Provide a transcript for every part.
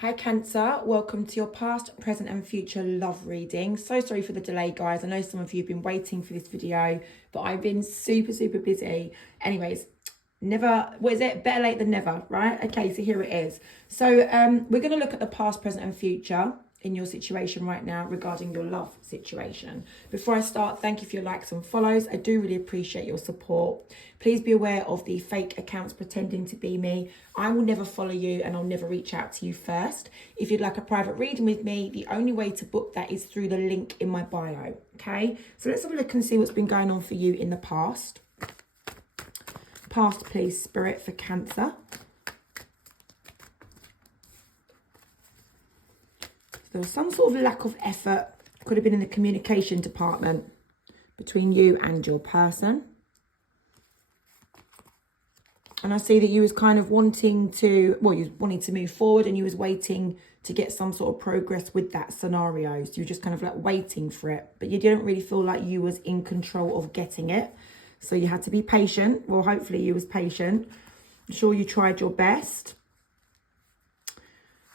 Hi Cancer, welcome to your past, present and future love reading. So sorry for the delay guys, I know some of you have been waiting for this video, but I've been super busy. Anyways, better late than never, right? Okay, so here it is. So we're going to look at the past, present and future in your situation right now regarding your love situation. Before I start, thank you for your likes and follows. I do really appreciate your support. Please be aware of the fake accounts pretending to be me. I will never follow you and I'll never reach out to you first. If you'd like a private reading with me, the only way to book that is through the link in my bio, okay? So let's have a look and see what's been going on for you in the past. Past, please, Spirit, for Cancer. There was some sort of lack of effort, could have been in the communication department between you and your person. And I see that you was kind of wanting to, well, you wanted to move forward and you was waiting to get some sort of progress with that scenario. So you were just kind of like waiting for it, but you didn't really feel like you was in control of getting it. So you had to be patient. Well, hopefully you was patient. I'm sure you tried your best.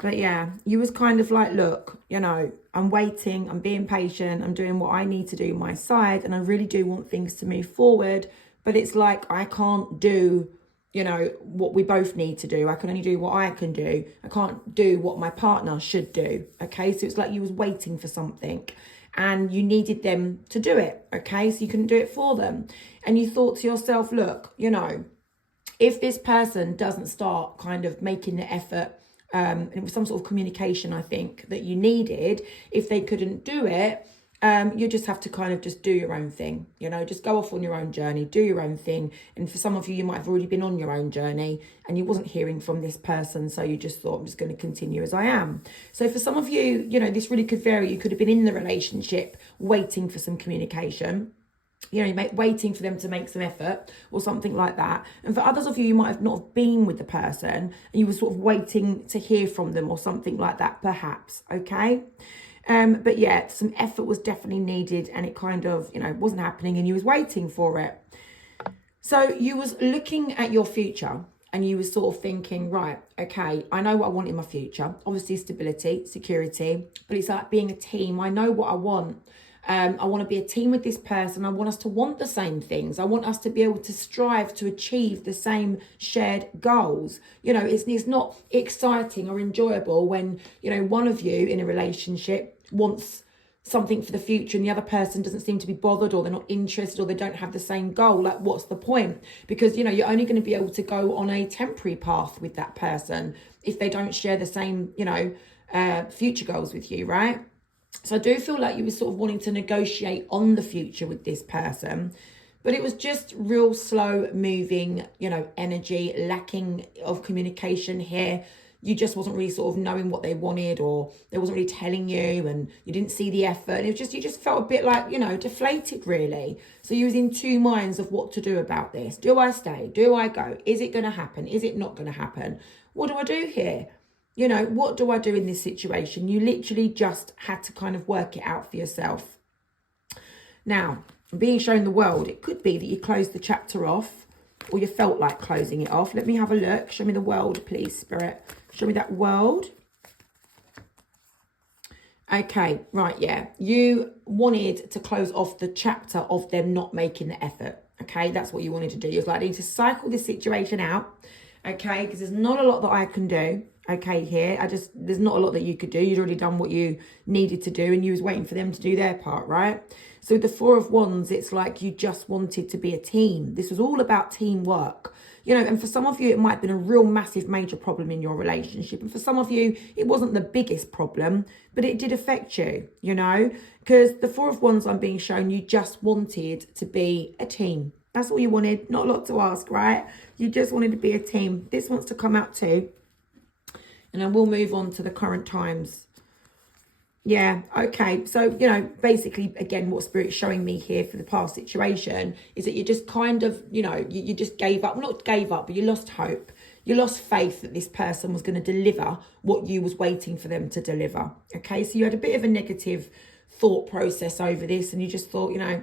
But yeah, you was kind of like, look, you know, I'm waiting, I'm being patient, I'm doing what I need to do my side, and I really do want things to move forward. But it's like, I can't do, you know, what we both need to do. I can only do what I can do. I can't do what my partner should do. Okay, so it's like you was waiting for something and you needed them to do it. Okay, so you couldn't do it for them. And you thought to yourself, look, you know, if this person doesn't start kind of making the effort, and it was some sort of communication, I think, that you needed. If they couldn't do it, you just have to kind of just do your own thing, you know, just go off on your own journey, do your own thing. And for some of you, you might have already been on your own journey and you wasn't hearing from this person. So you just thought, I'm just going to continue as I am. So for some of you, you know, this really could vary. You could have been in the relationship waiting for some communication, you know, waiting for them to make some effort or something like that. And for others of you, you might have not have been with the person and you were sort of waiting to hear from them or something like that, perhaps. Okay. But yeah, some effort was definitely needed and it kind of, you know, wasn't happening and you was waiting for it. So you was looking at your future and you was sort of thinking, right, okay, I know what I want in my future. Obviously stability, security, but it's like being a team. I know what I want. I want to be a team with this person. I want us to want the same things. I want us to be able to strive to achieve the same shared goals. You know, it's not exciting or enjoyable when, you know, one of you in a relationship wants something for the future and the other person doesn't seem to be bothered or they're not interested or they don't have the same goal. Like, what's the point? Because, you know, you're only going to be able to go on a temporary path with that person if they don't share the same, you know, future goals with you, right? So I do feel like you were sort of wanting to negotiate on the future with this person, but it was just real slow moving, you know, energy, lacking of communication here. You just wasn't really sort of knowing what they wanted or they wasn't really telling you and you didn't see the effort. And it was just, you just felt a bit like, you know, deflated really. So you was in two minds of what to do about this. Do I stay? Do I go? Is it going to happen? Is it not going to happen? What do I do here? You know, what do I do in this situation? You literally just had to kind of work it out for yourself. Now, being shown the world, it could be that you closed the chapter off or you felt like closing it off. Let me have a look. Show me the world, please, Spirit. Show me that world. Okay, right, yeah. You wanted to close off the chapter of them not making the effort. Okay, that's what you wanted to do. You was like, I need to cycle this situation out. Okay, because there's not a lot that I can do. Okay, here, there's not a lot that you could do. You'd already done what you needed to do and you was waiting for them to do their part, right? So the Four of Wands, it's like you just wanted to be a team. This was all about teamwork, you know, and for some of you, it might have been a real massive major problem in your relationship. And for some of you, it wasn't the biggest problem, but it did affect you, you know, because the Four of Wands I'm being shown, you just wanted to be a team. That's all you wanted. Not a lot to ask, right? You just wanted to be a team. This wants to come out too. And I will move on to the current times. Yeah, okay. So, you know, basically, again, what Spirit's showing me here for the past situation is that you just kind of, you know, you just gave up. Well, not gave up, but you lost hope. You lost faith that this person was going to deliver what you was waiting for them to deliver. Okay, so you had a bit of a negative thought process over this and you just thought, you know,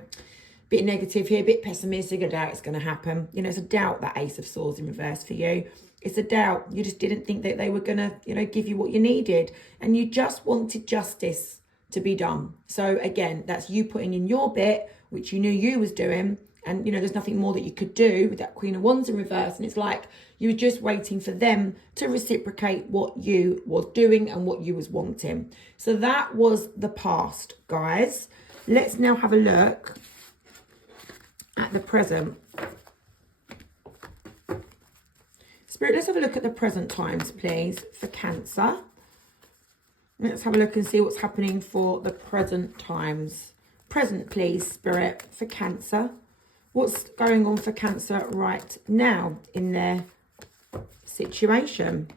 bit negative here, a bit pessimistic, I doubt it's going to happen. You know, it's a doubt, that Ace of Swords in reverse for you. It's a doubt. You just didn't think that they were going to, give you what you needed. And you just wanted justice to be done. So again, that's you putting in your bit, which you knew you was doing. And, there's nothing more that you could do with that Queen of Wands in reverse. And it's like you were just waiting for them to reciprocate what you was doing and what you was wanting. So that was the past, guys. Let's now have a look at the present. Spirit, let's have a look at the present times, please, for Cancer. Let's have a look and see what's happening for the present times. Present, please, Spirit, for Cancer. What's going on for Cancer right now in their situation?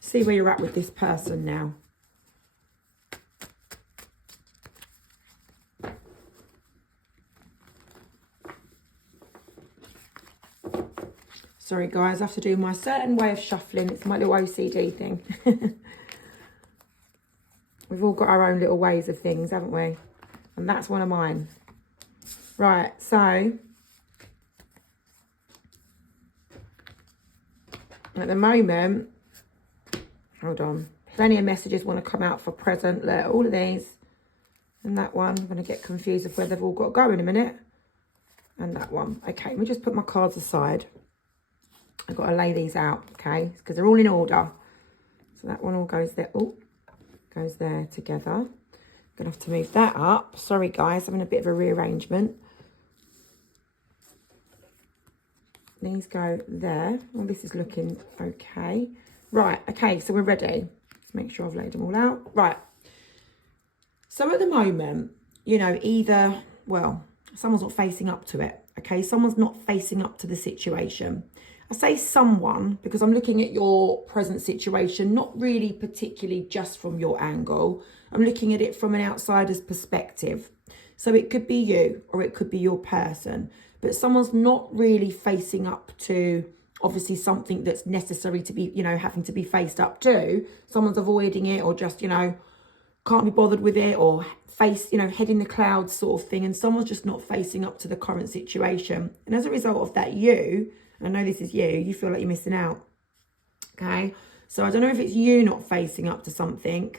See where you're at with this person now. Sorry, guys, I have to do my certain way of shuffling. It's my little OCD thing. We've all got our own little ways of things, haven't we? And that's one of mine. Right, so at the moment, hold on, plenty of messages want to come out for present. Look, all of these and that one. I'm going to get confused of where they've all got to go in a minute. And that one. Okay, let me just put my cards aside. I've got to lay these out, okay, because they're all in order. So that one all goes there. Oh, goes there together. Gonna have to move that up. Sorry, guys, I'm in a bit of a rearrangement. These go there. Well, this is looking okay. Right, okay, so we're ready. Let's make sure I've laid them all out. Right. So at the moment, either, well, someone's not facing up to it, okay? Someone's not facing up to the situation. I say someone because I'm looking at your present situation, not really particularly just from your angle. I'm looking at it from an outsider's perspective. So it could be you or it could be your person, but someone's not really facing up to obviously something that's necessary to be, having to be faced up to. Someone's avoiding it or just, can't be bothered with it or face, head in the clouds sort of thing. And someone's just not facing up to the current situation. And as a result of that, I know this is you feel like you're missing out. Okay. So I don't know if it's you not facing up to something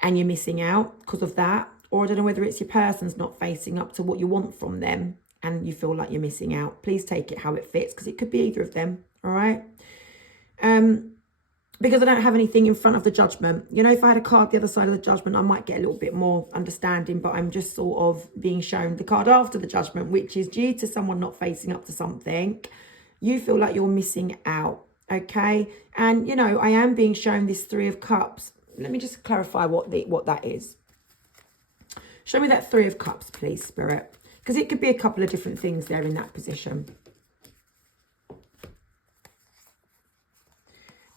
and you're missing out because of that. Or I don't know whether it's your person's not facing up to what you want from them and you feel like you're missing out. Please take it how it fits because it could be either of them. All right. Because I don't have anything in front of the Judgment. If I had a card the other side of the Judgment, I might get a little bit more understanding, but I'm just sort of being shown the card after the Judgment, which is due to someone not facing up to something. You feel like you're missing out, okay? And, I am being shown this Three of Cups. Let me just clarify what that is. Show me that Three of Cups, please, Spirit. Because it could be a couple of different things there in that position.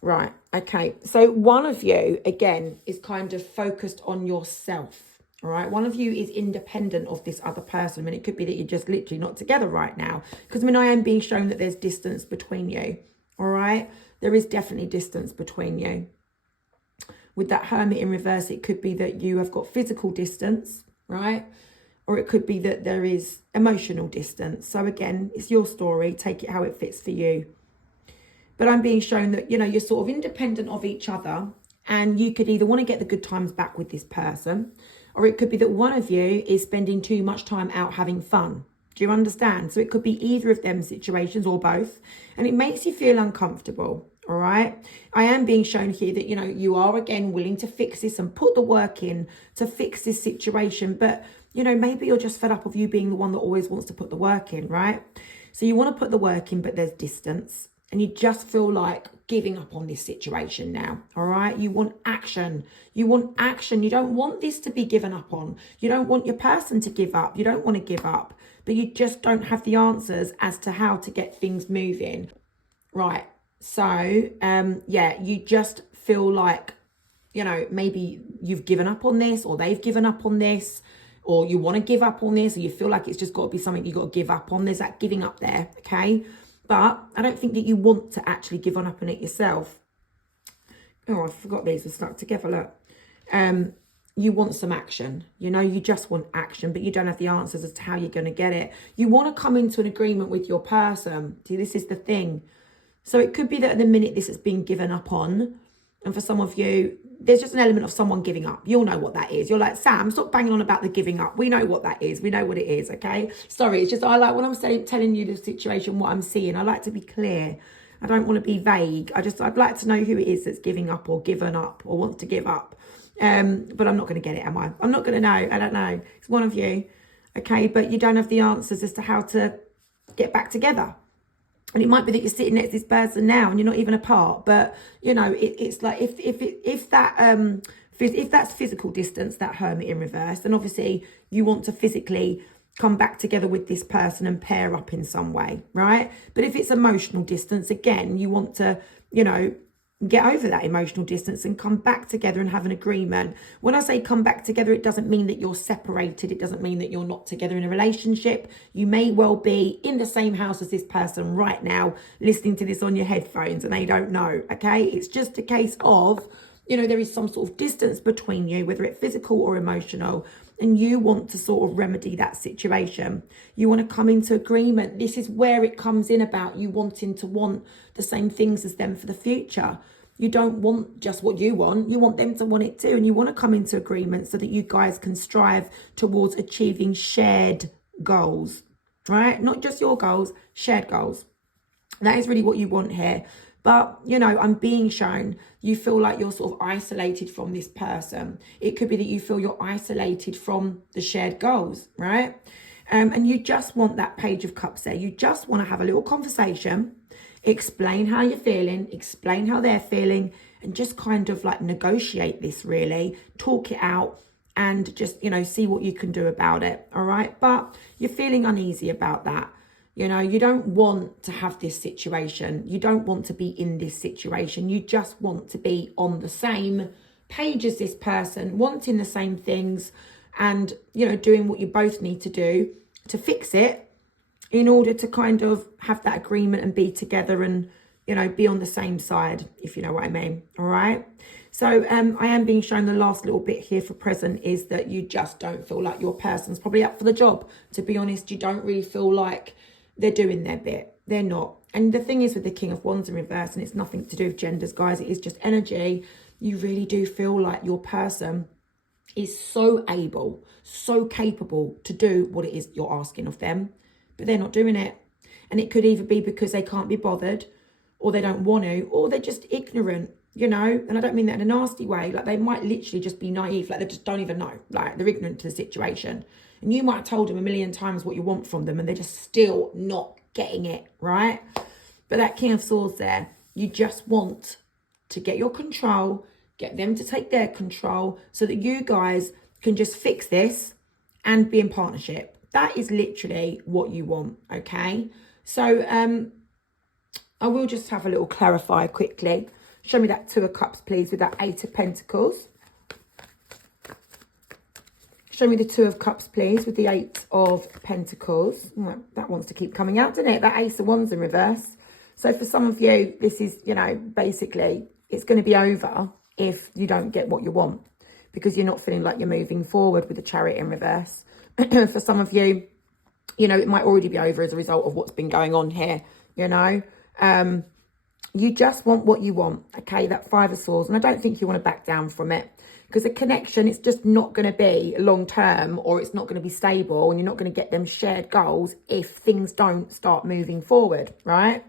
Right, okay. So one of you, again, is kind of focused on yourself, all right? One of you is independent of this other person. It could be that you're just literally not together right now. Because, I am being shown that there's distance between you, all right? There is definitely distance between you. With that Hermit in reverse, it could be that you have got physical distance, right? Or it could be that there is emotional distance. So again, it's your story. Take it how it fits for you. But I'm being shown that, you're sort of independent of each other and you could either want to get the good times back with this person, or it could be that one of you is spending too much time out having fun. Do you understand? So it could be either of them situations or both. And it makes you feel uncomfortable. All right. I am being shown here that, you are again willing to fix this and put the work in to fix this situation. But, maybe you're just fed up of you being the one that always wants to put the work in, right? So you want to put the work in, but there's distance. And you just feel like giving up on this situation now, all right? You want action. You want action. You don't want this to be given up on. You don't want your person to give up. You don't want to give up. But you just don't have the answers as to how to get things moving. Right. So, you just feel like, maybe you've given up on this or they've given up on this or you want to give up on this or you feel like it's just got to be something you've got to give up on. There's that giving up there, okay? But I don't think that you want to actually give up on it yourself. Oh, I forgot these were stuck together, look. You want some action. You just want action, but you don't have the answers as to how you're going to get it. You want to come into an agreement with your person. See, this is the thing. So it could be that at the minute this has been given up on, and for some of you, there's just an element of someone giving up. You'll know what that is. You're like, Sam, stop banging on about the giving up. We know what that is. We know what it is, okay? Sorry, it's just I like when I'm telling you the situation, what I'm seeing. I like to be clear. I don't want to be vague. I'd like to know who it is that's giving up or given up or wants to give up. But I'm not going to get it, am I? I'm not going to know. I don't know. It's one of you, okay? But you don't have the answers as to how to get back together. And it might be that you're sitting next to this person now and you're not even apart. But, you know, it's like if that's physical distance, that Hermit in reverse, then obviously you want to physically come back together with this person and pair up in some way, right? But if it's emotional distance, again, you want to, you know, get over that emotional distance and come back together and have an agreement. When I say come back together, it doesn't mean that you're separated. It doesn't mean that you're not together in a relationship. You may well be in the same house as this person right now, listening to this on your headphones, and they don't know, okay? It's just a case of, you know, there is some sort of distance between you, whether it's physical or emotional, and you want to sort of remedy that situation. You want to come into agreement. This is where it comes in about you wanting to want the same things as them for the future. You don't want just what you want them to want it too. And you want to come into agreement so that you guys can strive towards achieving shared goals, right? Not just your goals, shared goals. That is really what you want here. But, you know, I'm being shown you feel like you're sort of isolated from this person. It could be that you feel you're isolated from the shared goals, right? And you just want that Page of Cups there. You just want to have a little conversation, explain how you're feeling, explain how they're feeling, and just kind of like negotiate this really, talk it out, and just, you know, see what you can do about it, all right? But you're feeling uneasy about that. You know, you don't want to have this situation. You don't want to be in this situation. You just want to be on the same page as this person, wanting the same things and, you know, doing what you both need to do to fix it in order to kind of have that agreement and be together and, you know, be on the same side, if you know what I mean. All right. So I am being shown the last little bit here for present is that you just don't feel like your person's probably up for the job. To be honest, you don't really feel like they're doing their bit. They're not. And the thing is with the King of Wands in reverse, and it's nothing to do with genders, guys, it is just energy. You really do feel like your person is so able, so capable to do what it is you're asking of them, but they're not doing it. And it could either be because they can't be bothered, or they don't want to, or they're just ignorant, you know? And I don't mean that in a nasty way. Like, they might literally just be naive, like they just don't even know. Like, they're ignorant to the situation. And you might have told them a million times what you want from them and they're just still not getting it, right? But that King of Swords there, you just want to get your control, get them to take their control so that you guys can just fix this and be in partnership. That is literally what you want, okay? So I will just have a little clarify quickly. Show me that Two of Cups, please, with that Eight of Pentacles. Show me the Two of Cups, please, with the Eight of Pentacles. That wants to keep coming out, doesn't it? That Ace of Wands in reverse. So for some of you, this is, you know, basically, it's going to be over if you don't get what you want because you're not feeling like you're moving forward with the Chariot in reverse. For some of you, you know, it might already be over as a result of what's been going on here, you know. You just want what you want, okay? That Five of Swords. And I don't think you want to back down from it. Because a connection, it's just not going to be long term, or it's not going to be stable, and you're not going to get them shared goals if things don't start moving forward, right?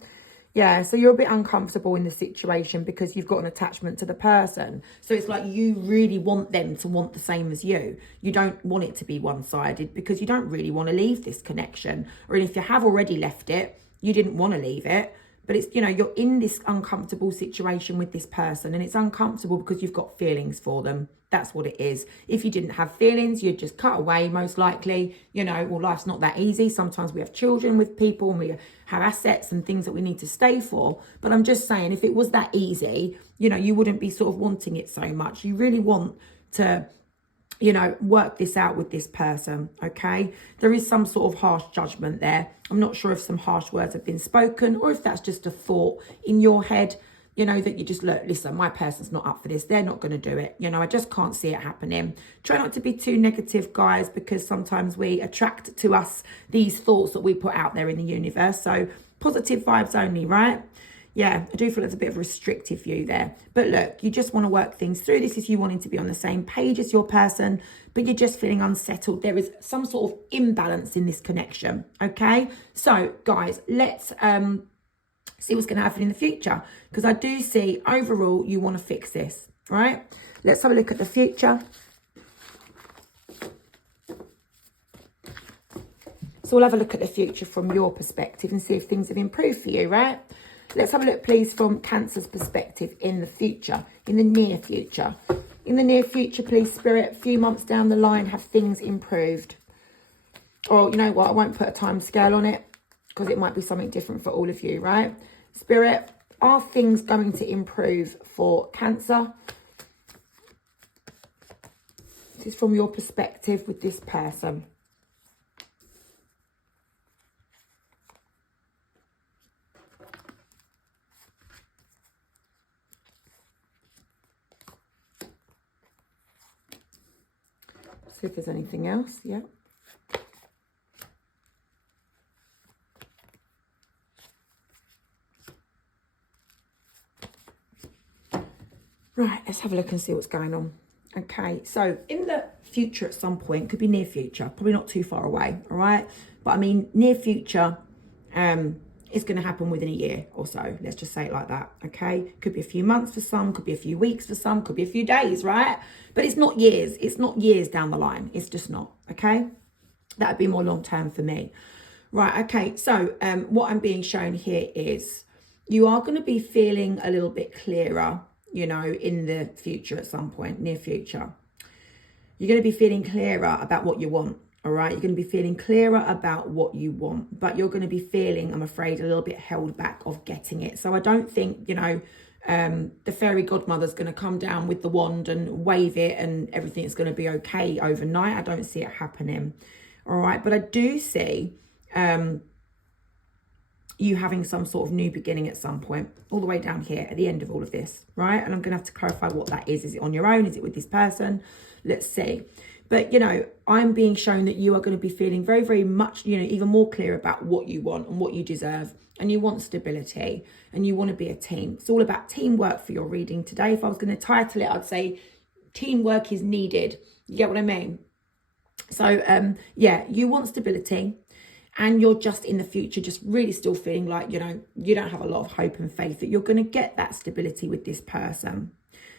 Yeah, so you're a bit uncomfortable in the situation because you've got an attachment to the person. So it's like you really want them to want the same as you. You don't want it to be one-sided because you don't really want to leave this connection. Or if you have already left it, you didn't want to leave it. But it's, you know, you're in this uncomfortable situation with this person, and it's uncomfortable because you've got feelings for them. That's what it is. If you didn't have feelings, you'd just cut away, most likely. You know, well, life's not that easy. Sometimes we have children with people and we have assets and things that we need to stay for. But I'm just saying, if it was that easy, you know, you wouldn't be sort of wanting it so much. You really want to, you know, work this out with this person, okay? There is some sort of harsh judgment there. I'm not sure if some harsh words have been spoken or if that's just a thought in your head, you know, that you just, look, listen, my person's not up for this. They're not going to do it. You know, I just can't see it happening. Try not to be too negative, guys, because sometimes we attract to us these thoughts that we put out there in the universe. So positive vibes only, right? Yeah, I do feel it's a bit of a restrictive view there. But look, you just want to work things through. This is you wanting to be on the same page as your person, but you're just feeling unsettled. There is some sort of imbalance in this connection, okay? So, guys, let's see what's going to happen in the future, because I do see overall you want to fix this, right? Let's have a look at the future. So we'll have a look at the future from your perspective and see if things have improved for you, right? Let's have a look, please, from Cancer's perspective in the future, in the near future. In the near future, please, Spirit, a few months down the line, have things improved? Or, you know what, I won't put a time scale on it because it might be something different for all of you, right? Spirit, are things going to improve for Cancer? This is from your perspective with this person. See if there's anything else. Yeah. Right, let's have a look and see what's going on. Okay, so in the future at some point, could be near future, probably not too far away, all right? But I mean, near future is going to happen within a year or so. Let's just say it like that, okay? Could be a few months for some, could be a few weeks for some, could be a few days, right? But it's not years. It's not years down the line. It's just not, okay? That would be more long-term for me. Right, okay, so what I'm being shown here is you are going to be feeling a little bit clearer, you know, in the future at some point, near future. You're going to be feeling clearer about what you want, all right? You're going to be feeling clearer about what you want, but you're going to be feeling, I'm afraid, a little bit held back of getting it. So I don't think, you know, the fairy godmother's going to come down with the wand and wave it and everything's going to be okay overnight. I don't see it happening, all right? But I do see you having some sort of new beginning at some point, all the way down here at the end of all of this, right? And I'm going to have to clarify what that is. Is it on your own? Is it with this person? Let's see. But, you know, I'm being shown that you are going to be feeling very, very much, you know, even more clear about what you want and what you deserve. And you want stability and you want to be a team. It's all about teamwork for your reading today. If I was going to title it, I'd say teamwork is needed. You get what I mean? So, yeah, you want stability. And you're just in the future, just really still feeling like, you know, you don't have a lot of hope and faith that you're going to get that stability with this person,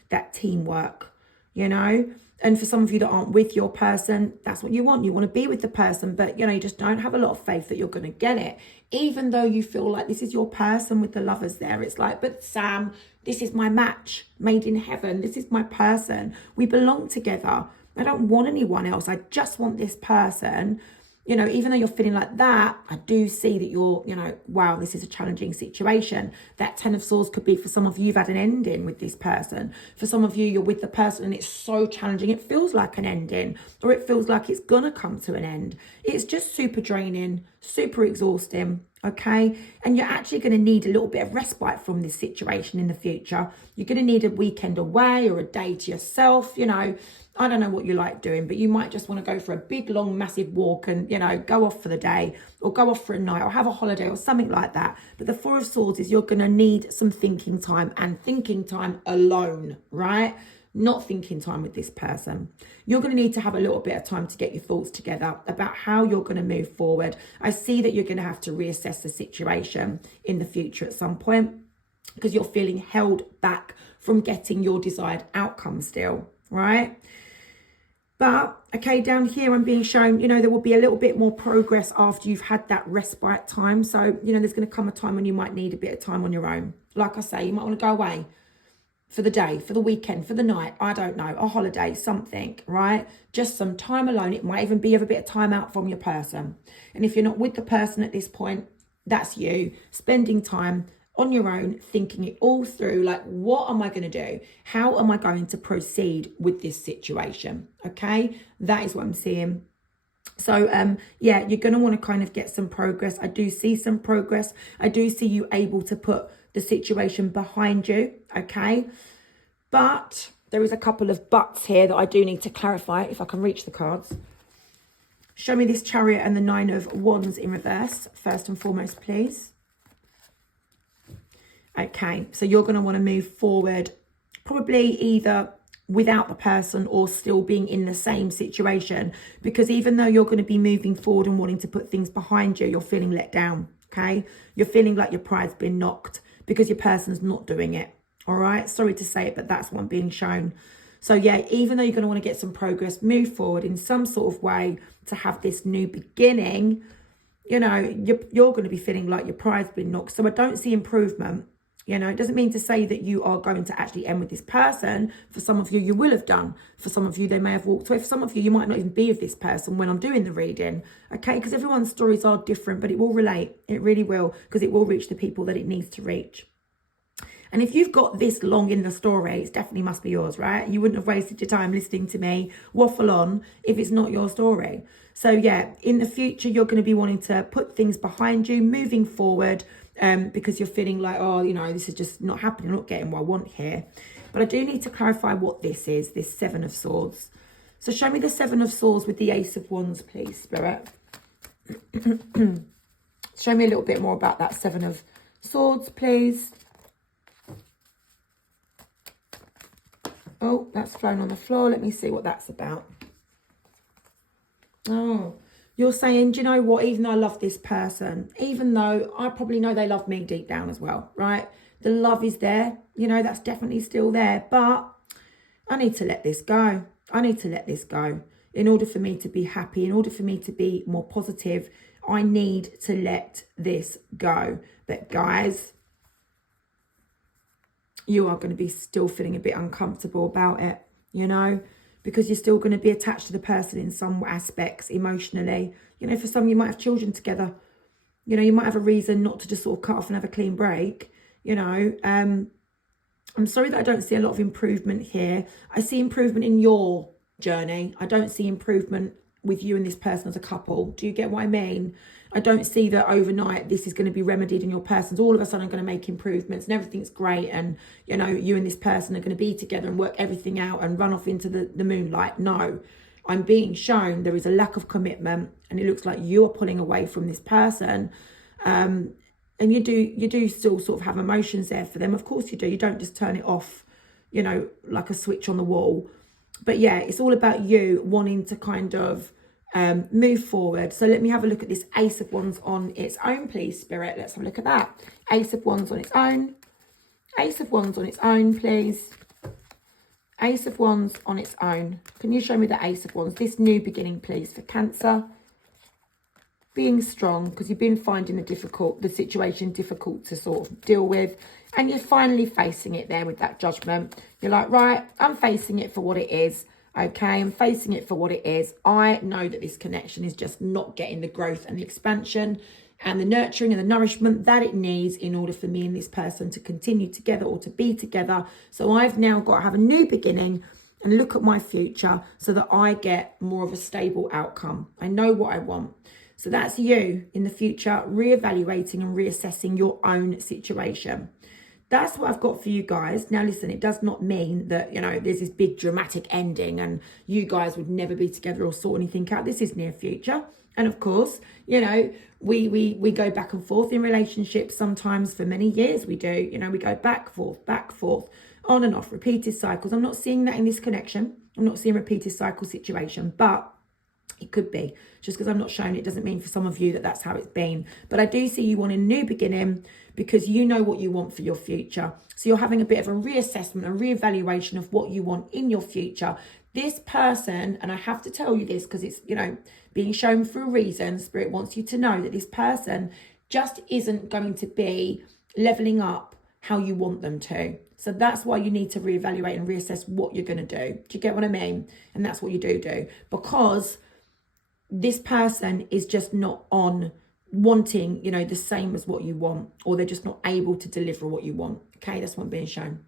that teamwork, you know. And for some of you that aren't with your person, that's what you want. You want to be with the person, but, you know, you just don't have a lot of faith that you're going to get it. Even though you feel like this is your person with the lovers there. It's like, but Sam, this is my match made in heaven. This is my person. We belong together. I don't want anyone else. I just want this person. You know, even though you're feeling like that, I do see that you're, you know, wow, this is a challenging situation. That 10 of Swords could be for some of you, you've had an ending with this person. For some of you, you're with the person and it's so challenging. It feels like an ending, or it feels like it's going to come to an end. It's just super draining, super exhausting, okay? And you're actually going to need a little bit of respite from this situation in the future. You're going to need a weekend away or a day to yourself, you know. I don't know what you like doing, but you might just want to go for a big, long, massive walk and, you know, go off for the day or go off for a night or have a holiday or something like that. But the Four of Swords is you're going to need some thinking time, and thinking time alone, right? Not thinking time with this person. You're going to need to have a little bit of time to get your thoughts together about how you're going to move forward. I see that you're going to have to reassess the situation in the future at some point because you're feeling held back from getting your desired outcome still, right? But, okay, down here I'm being shown, you know, there will be a little bit more progress after you've had that respite time. So, you know, there's going to come a time when you might need a bit of time on your own. Like I say, you might want to go away for the day, for the weekend, for the night, I don't know, a holiday, something, right? Just some time alone. It might even be of a bit of time out from your person. And if you're not with the person at this point, that's you spending time on your own, thinking it all through, like, what am I going to do? How am I going to proceed with this situation? Okay, that is what I'm seeing. So, yeah, you're going to want to kind of get some progress. I do see some progress. I do see you able to put the situation behind you, okay? But there is a couple of buts here that I do need to clarify if I can reach the cards. Show me this Chariot and the Nine of Wands in reverse, first and foremost, please. Okay, so you're going to want to move forward, probably either without the person or still being in the same situation, because even though you're going to be moving forward and wanting to put things behind you, you're feeling let down. Okay, you're feeling like your pride's been knocked because your person's not doing it. All right, sorry to say it, but that's what I'm being shown. So yeah, even though you're going to want to get some progress, move forward in some sort of way to have this new beginning, you know, you're going to be feeling like your pride's been knocked. So I don't see improvement. You know, it doesn't mean to say that you are going to actually end with this person. For some of you, you will have done. For some of you, they may have walked away. For some of you, you might not even be with this person when I'm doing the reading. Okay, because everyone's stories are different, but it will relate. It really will, because it will reach the people that it needs to reach. And if you've got this long in the story, it definitely must be yours, right? You wouldn't have wasted your time listening to me waffle on if it's not your story. So yeah, in the future, you're going to be wanting to put things behind you, moving forward, because you're feeling like, oh, you know, this is just not happening, I'm not getting what I want here. But I do need to clarify what this is, this Seven of Swords. So show me the Seven of Swords with the Ace of Wands, please, Spirit. Show me a little bit more about that Seven of Swords, please. Oh, that's flown on the floor. Let me see what that's about. Oh, you're saying, do you know what? Even though I love this person, even though I probably know they love me deep down as well, right? The love is there. You know, that's definitely still there. But I need to let this go. I need to let this go. In order for me to be happy, in order for me to be more positive, I need to let this go. But guys, you are going to be still feeling a bit uncomfortable about it, you know, because you're still going to be attached to the person in some aspects emotionally. You know, for some, you might have children together. You know, you might have a reason not to just sort of cut off and have a clean break, you know. I'm sorry that I don't see a lot of improvement here. I see improvement in your journey. I don't see improvement with you and this person as a couple. Do you get what I mean? I don't see that overnight this is going to be remedied and your person's all of a sudden going to make improvements and everything's great and, you know, you and this person are going to be together and work everything out and run off into the moonlight. No, I'm being shown there is a lack of commitment and it looks like you are pulling away from this person. And you do still sort of have emotions there for them. Of course you do. You don't just turn it off, you know, like a switch on the wall. But yeah, it's all about you wanting to kind of move forward. So let me have a look at this Ace of Wands on its own, please, Spirit. Let's have a look at that. Ace of Wands on its own. Ace of Wands on its own, please. Ace of Wands on its own. Can you show me the Ace of Wands? This new beginning, please, for Cancer. Being strong, because you've been finding the situation difficult to sort of deal with. And you're finally facing it there with that Judgment. You're like, right, I'm facing it for what it is. Okay, I'm facing it for what it is. I know that this connection is just not getting the growth and the expansion and the nurturing and the nourishment that it needs in order for me and this person to continue together or to be together. So I've now got to have a new beginning and look at my future so that I get more of a stable outcome. I know what I want. So that's you in the future, reevaluating and reassessing your own situation. That's what I've got for you guys. Now, listen, it does not mean that, you know, there's this big dramatic ending and you guys would never be together or sort anything out. This is near future. And of course, you know, we go back and forth in relationships sometimes for many years. We do, you know, we go back, forth, on and off, repeated cycles. I'm not seeing that in this connection. I'm not seeing a repeated cycle situation, but it could be. Just because I'm not showing it doesn't mean for some of you that that's how it's been. But I do see you want a new beginning because you know what you want for your future. So you're having a bit of a reassessment, a reevaluation of what you want in your future. This person, and I have to tell you this because it's, you know, being shown for a reason. Spirit wants you to know that this person just isn't going to be leveling up how you want them to. So that's why you need to reevaluate and reassess what you're going to do. Do you get what I mean? And that's what you do. Because this person is just not on wanting, you know, the same as what you want, or they're just not able to deliver what you want. Okay, that's what I'm being shown.